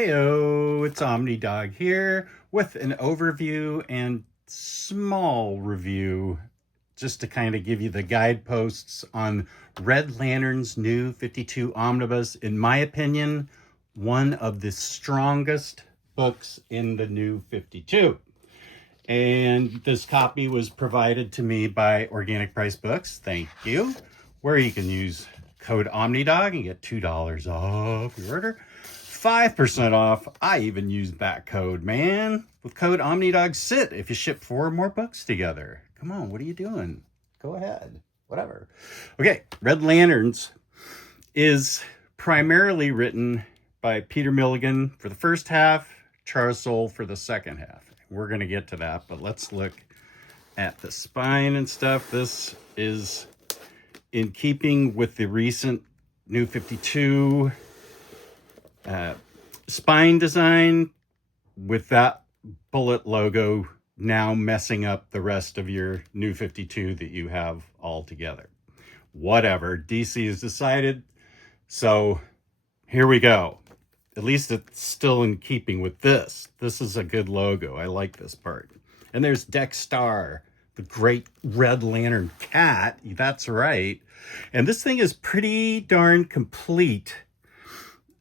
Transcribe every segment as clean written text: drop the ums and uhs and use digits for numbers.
Heyo, it's OMNIDOG here with an overview and small review just to kind of give you the guideposts on Red Lantern's new 52 Omnibus. In my opinion, one of the strongest books in the new 52. And this copy was provided to me by Organic Price Books. Thank you. Where you can use code OMNIDOG and get $2 off your order. 5% off. I even used that code, man. With code OMNIDOG SIT if you ship 4 or more books together. Come on, what are you doing? Go ahead. Whatever. Okay, Red Lanterns is primarily written by Peter Milligan for the first half, Charles Soule for the second half. We're going to get to that, but let's look at the spine and stuff. This is in keeping with the recent New 52 spine design, with that bullet logo now messing up the rest of your New 52 that you have all together. Whatever, DC has decided, so here we go. At least it's still in keeping with this. This is a good logo. I like this part. And there's Dexter, the great Red Lantern cat. That's right. And this thing is pretty darn complete.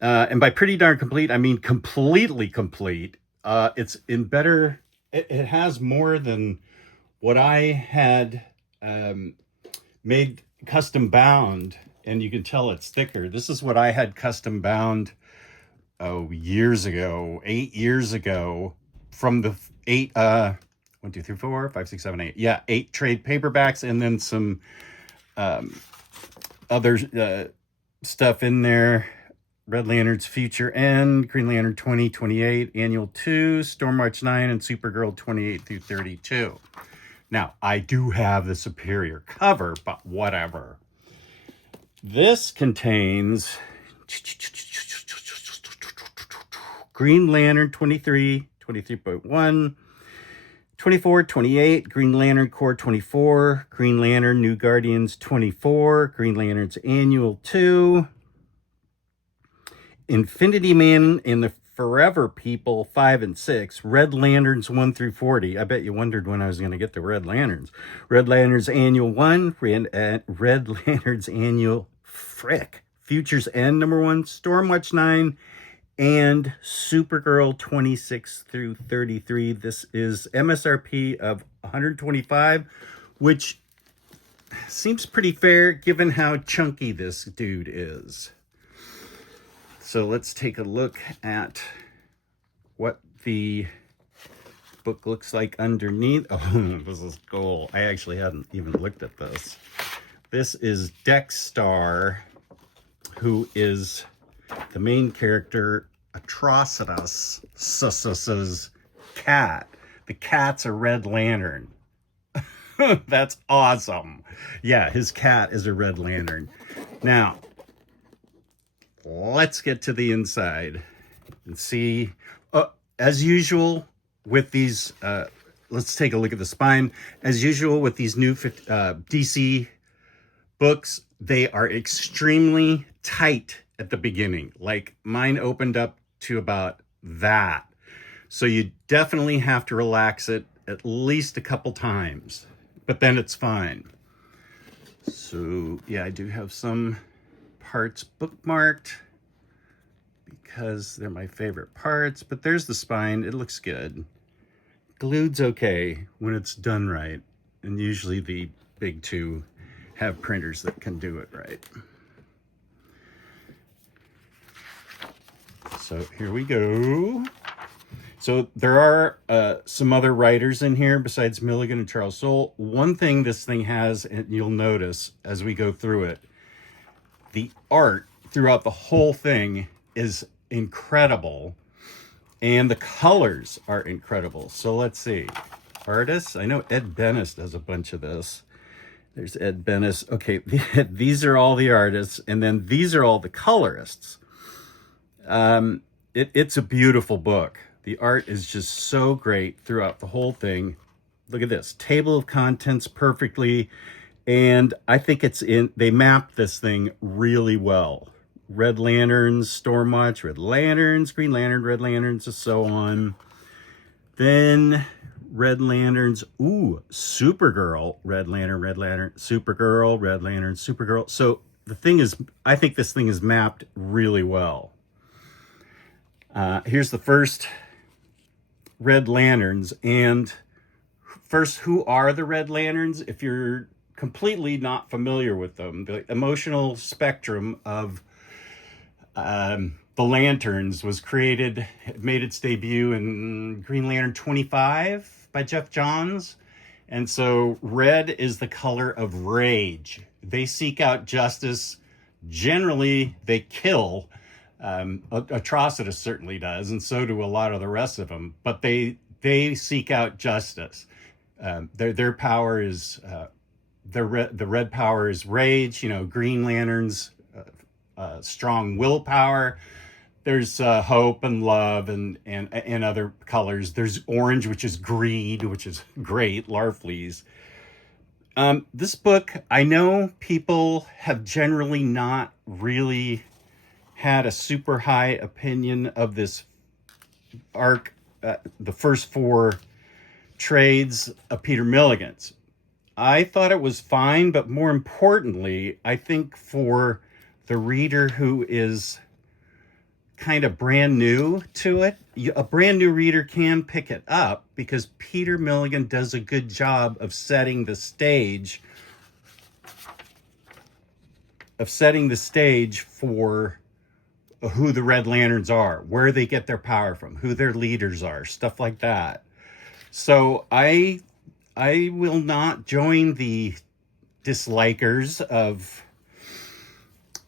And by pretty darn complete, I mean completely complete. It's in better, it has more than what I had made custom bound, and you can tell it's thicker. This is what I had custom bound years ago, 8 years ago, from the 8, 1, 2, 3, 4, 5, 6, 7, 8. Yeah, 8 trade paperbacks, and then some other stuff in there. Red Lantern's Future End, Green Lantern 2028, Annual 2, Stormwatch 9, and Supergirl 28 through 32. Now, I do have the superior cover, but whatever. This contains Green Lantern 23, 23.1, 24, 28, Green Lantern Corps 24, Green Lantern New Guardians 24, Green Lantern's Annual 2, Infinity Man and the Forever People 5 and 6, Red Lanterns 1 through 40. I bet you wondered when I was going to get the Red Lanterns. Red Lanterns Annual 1, Red Lanterns Annual Future's End #1, Stormwatch 9, and Supergirl 26 through 33. This is MSRP of $125, which seems pretty fair given how chunky this dude is. So let's take a look at what the book looks like underneath. Oh, this is cool. I actually hadn't even looked at this. This is Dexter, who is the main character, Atrocitus's cat. The cat's a Red Lantern. That's awesome. Yeah, his cat is a Red Lantern. Now, let's get to the inside and see. As usual with these, let's take a look at the spine. As usual with these new DC books, they are extremely tight at the beginning. Like mine opened up to about that. So you definitely have to relax it at least a couple times, but then it's fine. So yeah, I do have some parts bookmarked because they're my favorite parts, but there's the spine. It looks good. Glued's okay when it's done right, and usually the big two have printers that can do it right. So here we go. So there are some other writers in here besides Milligan and Charles Soule. One thing this thing has, and you'll notice as we go through it, the art throughout the whole thing is incredible, and the colors are incredible. So let's see. Artists, I know Ed Bennis does a bunch of this. There's Ed Bennis. Okay, these are all the artists, and then these are all the colorists. It's a beautiful book. The art is just so great throughout the whole thing. Look at this. Table of contents perfectly. And I think they mapped this thing really well. Red Lanterns, Stormwatch, Red Lanterns, Green Lantern, Red Lanterns, and so on. Then Red Lanterns, Supergirl, Red Lantern, Supergirl, Red Lantern, Supergirl. So the thing is, I think this thing is mapped really well. Here's the first Red Lanterns. And first, who are the Red Lanterns? If you're completely not familiar with them, the emotional spectrum of the Lanterns was created, made its debut in Green Lantern 25 by Jeff Johns. And so red is the color of rage. They seek out justice. Generally, they kill. Atrocitus certainly does, and so do a lot of the rest of them. But they seek out justice. Their power is the red power is rage. Green Lanterns, strong willpower. There's hope and love and other colors. There's orange, which is greed, which is great. Larfleeze. This book, I know people have generally not really had a super high opinion of this arc, the first 4 trades of Peter Milligan's. I thought it was fine, but more importantly, I think for the reader who is kind of brand new to it, a brand new reader can pick it up because Peter Milligan does a good job of setting the stage for who the Red Lanterns are, where they get their power from, who their leaders are, stuff like that. So I will not join the dislikers of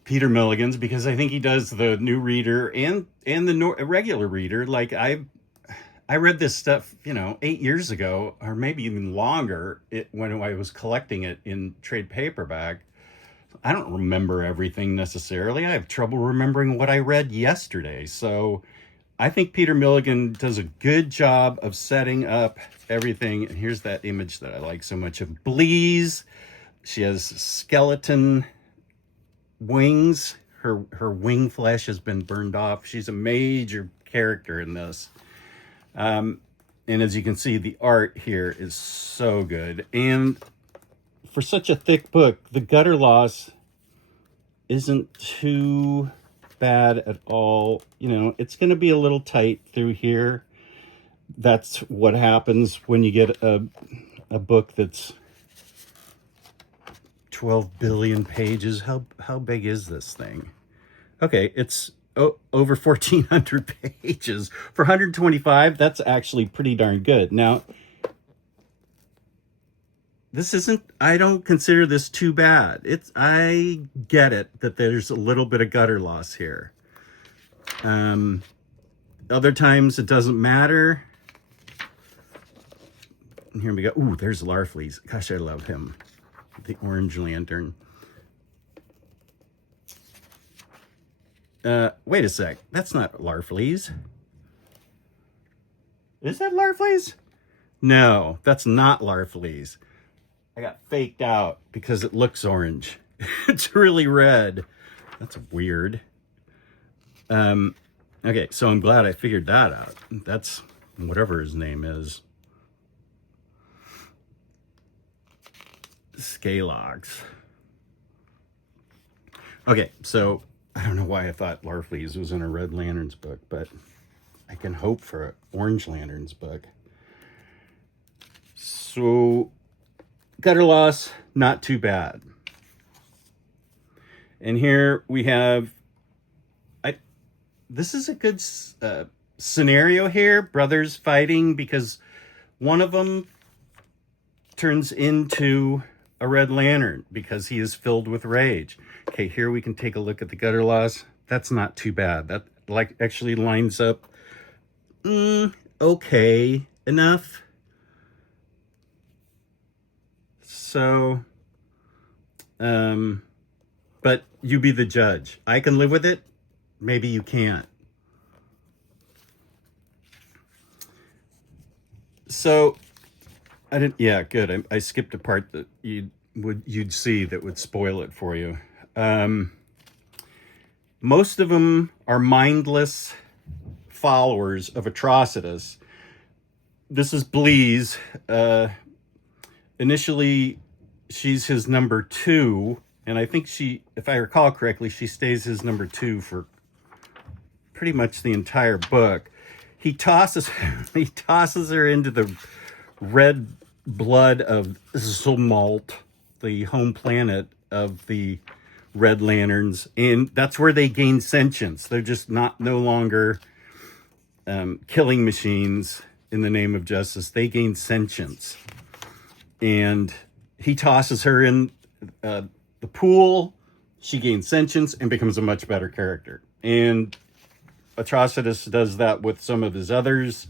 Peter Milligan's because I think he does the new reader and the regular reader. Like I read this stuff, 8 years ago, or maybe even longer, when I was collecting it in trade paperback. I don't remember everything necessarily. I have trouble remembering what I read yesterday. So I think Peter Milligan does a good job of setting up everything. And here's that image that I like so much of Bleeze. She has skeleton wings. Her wing flesh has been burned off. She's a major character in this. And as you can see, the art here is so good. And for such a thick book, the gutter loss isn't too bad at all. It's going to be a little tight through here. That's what happens when you get a book that's 12 billion pages. How big is this thing? Okay, it's over 1,400 pages. For 125, that's actually pretty darn good. Now, I don't consider this too bad. I get it that there's a little bit of gutter loss here. Other times it doesn't matter. And here we go. Ooh, there's Larfleeze. Gosh, I love him. The Orange Lantern. Wait a sec. That's not Larfleeze. Is that Larfleeze? No, that's not Larfleeze. I got faked out because it looks orange. It's really red. That's weird. Okay, so I'm glad I figured that out. That's whatever his name is. Scalogs. Okay, so I don't know why I thought Larfleeze was in a Red Lanterns book, but I can hope for an Orange Lanterns book. So gutter loss, not too bad. And here we have, this is a good scenario here. Brothers fighting because one of them turns into a Red Lantern because he is filled with rage. Okay, here we can take a look at the gutter loss. That's not too bad. That actually lines up okay enough. So, but you be the judge. I can live with it. Maybe you can't. So, yeah, good. I skipped a part that you'd see that would spoil it for you. Most of them are mindless followers of Atrocitus. This is Bleeze. Initially, she's his number 2, and I think she, if I recall correctly, she stays his number 2 for pretty much the entire book. He tosses her into the red blood of Zumalt, the home planet of the Red Lanterns, and that's where they gain sentience. They're just no longer killing machines in the name of justice. They gain sentience, and he tosses her in the pool. She gains sentience and becomes a much better character. And Atrocitus does that with some of his others,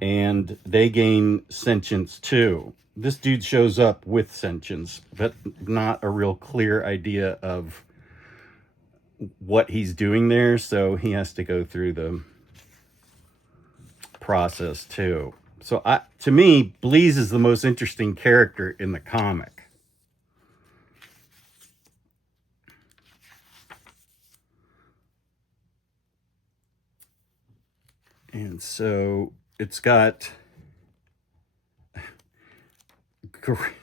and they gain sentience too. This dude shows up with sentience, but not a real clear idea of what he's doing there, so he has to go through the process too. So to me, Bleeze is the most interesting character in the comic. And so it's got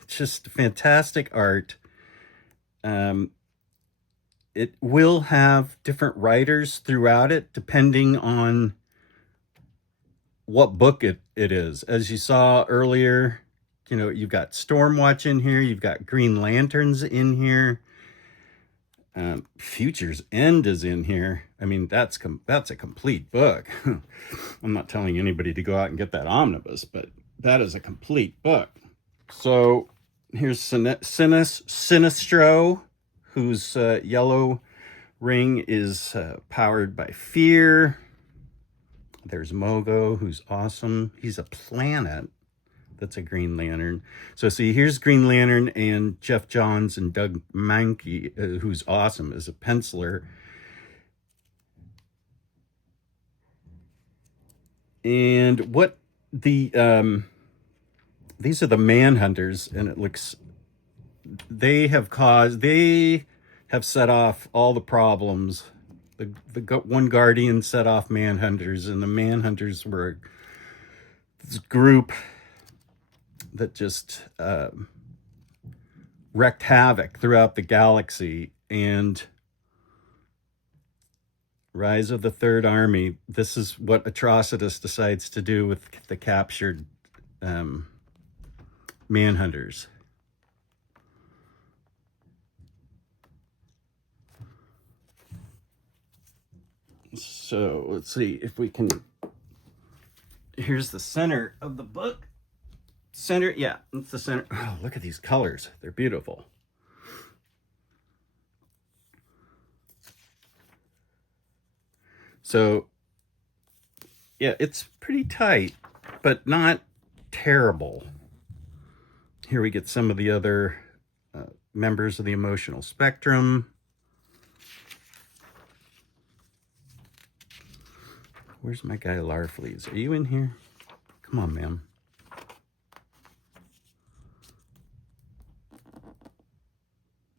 just fantastic art. It will have different writers throughout it, depending on what book it is. As you saw earlier, you know, you've got Stormwatch in here, you've got Green Lanterns in here, Future's End is in here. I mean, that's a complete book. I'm not telling anybody to go out and get that omnibus, but that is a complete book. So here's Sinestro, whose yellow ring is powered by fear. There's Mogo, who's awesome. He's a planet that's a Green Lantern. So see, here's Green Lantern and Jeff Johns and Doug Mahnke, who's awesome as a penciler. And what the these are the Manhunters, and it looks they have set off all the problems. The one Guardian set off Manhunters, and the Manhunters were this group that just wreaked havoc throughout the galaxy. And Rise of the Third Army, this is what Atrocitus decides to do with the captured Manhunters. So let's see if we can. Here's the center of the book. Center, yeah, it's the center. Oh, look at these colors. They're beautiful. So, yeah, it's pretty tight, but not terrible. Here we get some of the other members of the emotional spectrum. Where's my guy Larfleeze? Are you in here? Come on, man.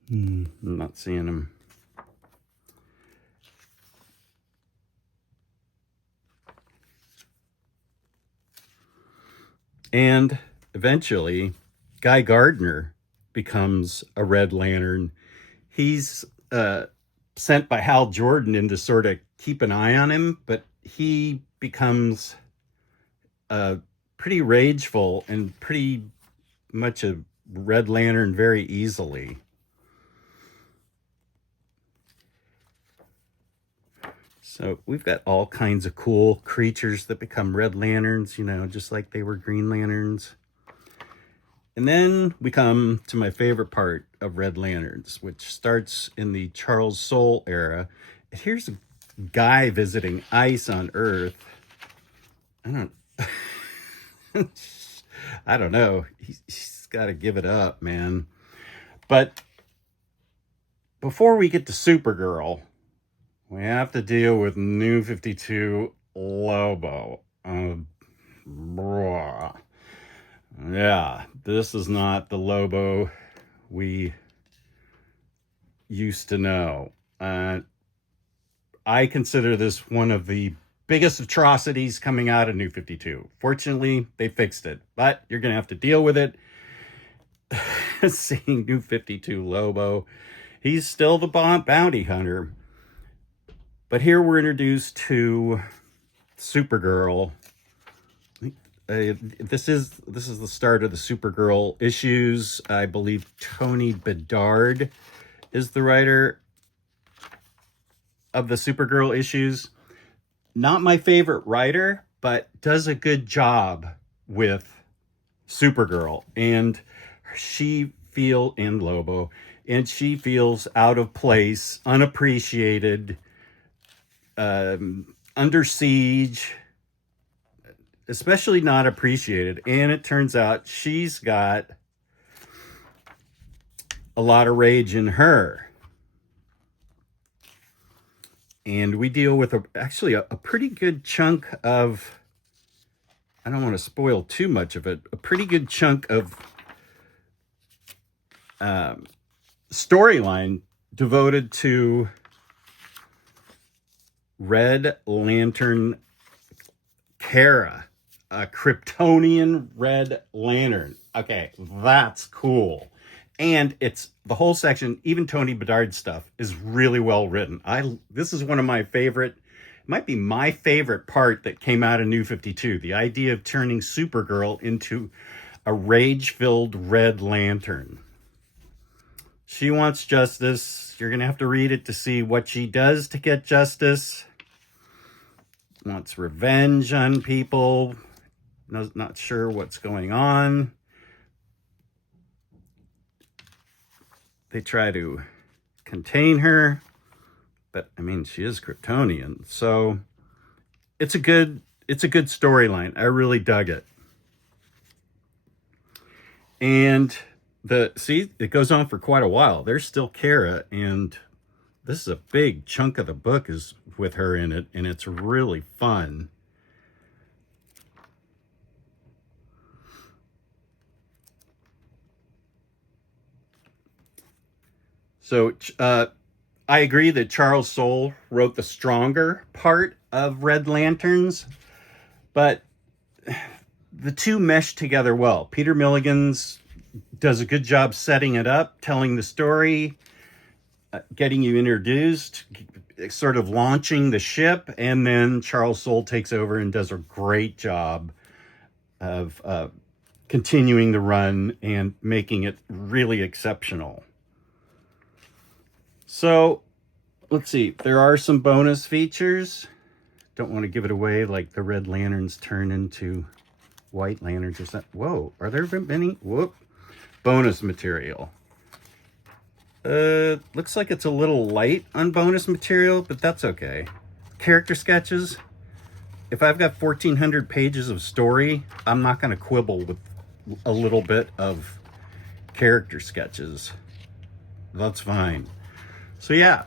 I'm not seeing him. And eventually, Guy Gardner becomes a Red Lantern. He's sent by Hal Jordan in to sort of keep an eye on him, but he becomes pretty rageful and pretty much a Red Lantern very easily. So we've got all kinds of cool creatures that become Red Lanterns, you know, just like they were Green Lanterns. And then we come to my favorite part of Red Lanterns, which starts in the Charles Soule era. Here's a guy visiting ice on Earth. I don't know. He's got to give it up, man. But before we get to Supergirl, we have to deal with New 52 Lobo. Yeah, this is not the Lobo we used to know. I consider this one of the biggest atrocities coming out of New 52. Fortunately, they fixed it, but you're going to have to deal with it. Seeing New 52 Lobo, he's still the bounty hunter. But here we're introduced to Supergirl. This is the start of the Supergirl issues. I believe Tony Bedard is the writer of the Supergirl issues. Not my favorite writer, but does a good job with Supergirl. And and Lobo, and she feels out of place, unappreciated, under siege, especially not appreciated. And it turns out she's got a lot of rage in her. And we deal with actually a pretty good chunk of, I don't want to spoil too much of it, a pretty good chunk of storyline devoted to Red Lantern Kara, a Kryptonian Red Lantern. Okay, that's cool. And it's the whole section, even Tony Bedard's stuff, is really well written. This is one of my favorite, might be my favorite part that came out of New 52. The idea of turning Supergirl into a rage-filled Red Lantern. She wants justice. You're going to have to read it to see what she does to get justice. Wants revenge on people. Not sure what's going on. They try to contain her, but I mean, she is Kryptonian, so it's a good storyline. I really dug it. And it goes on for quite a while. There's still Kara, and this is a big chunk of the book is with her in it, and it's really fun. So I agree that Charles Soule wrote the stronger part of Red Lanterns, but the two mesh together well. Peter Milligan's does a good job setting it up, telling the story, getting you introduced, sort of launching the ship, and then Charles Soule takes over and does a great job of continuing the run and making it really exceptional. So, let's see. There are some bonus features. Don't want to give it away, like the Red Lanterns turn into White Lanterns or something. Whoa, are there many? Whoop. Bonus material. Looks like it's a little light on bonus material, but that's okay. Character sketches. If I've got 1,400 pages of story, I'm not going to quibble with a little bit of character sketches. That's fine. So yeah,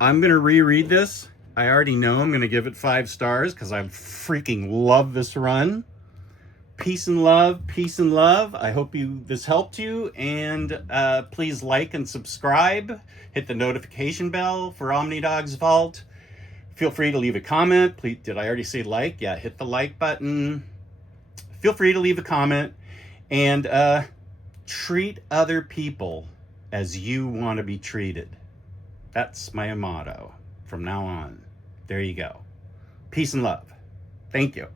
I'm going to reread this. I already know I'm going to give it 5 stars because I freaking love this run. Peace and love, peace and love. I hope this helped you, and please like and subscribe. Hit the notification bell for OMNIDOG's Vault. Feel free to leave a comment. Please, did I already say like? Yeah, hit the like button. Feel free to leave a comment, and treat other people as you want to be treated. That's my motto from now on. There you go. Peace and love. Thank you.